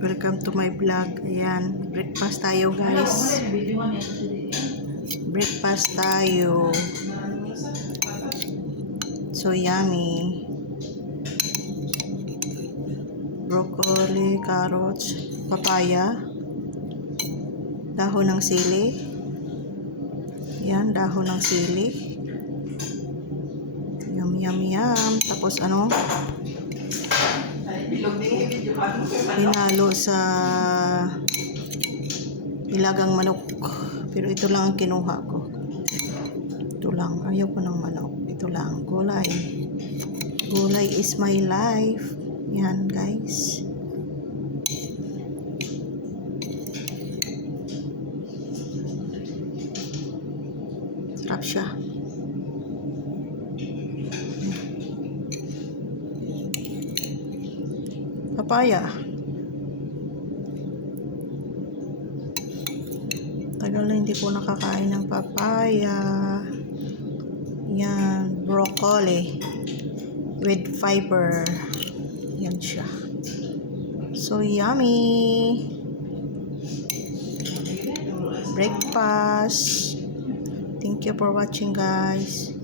Welcome to my vlog. Ayan, breakfast tayo guys. Breakfast tayo. So yummy. Broccoli, carrots, papaya, dahon ng sili. Ayan, dahon ng sili. Yum, yum, yum. Tapos ano? Hinalo sa nilagang manok. Pero ito lang ang kinuha ko. Ito lang. Ayaw ko ng manok. Ito lang. Gulay. Gulay is my life. Yan guys. Sarap siya. Papaya. Tagal na hindi ko nakakain ng papaya. Yan, broccoli with fiber. Yan siya. So yummy. Breakfast. Thank you for watching guys.